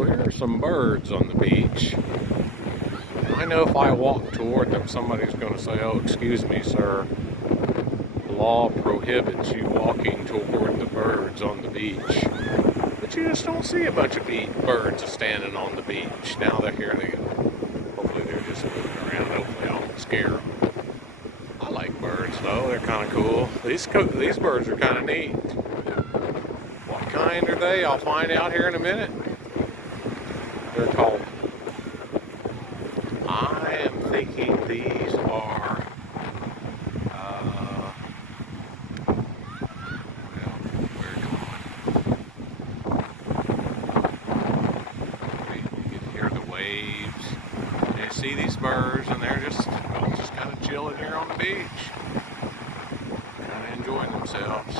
So here are some birds on the beach. I know if I walk toward them, somebody's going to say, "Oh, excuse me, sir. Law prohibits you walking toward the birds on the beach." But you just don't see a bunch of birds standing on the beach. Now they're here. Hopefully they're just moving around. Hopefully I don't scare them. I like birds though. They're kind of cool. These birds are kind of neat. What kind are they? I'll find out here in a minute. They're called. I am thinking these are. You can hear the waves. You see these birds, and they're just kind of chilling here on the beach, kind of enjoying themselves.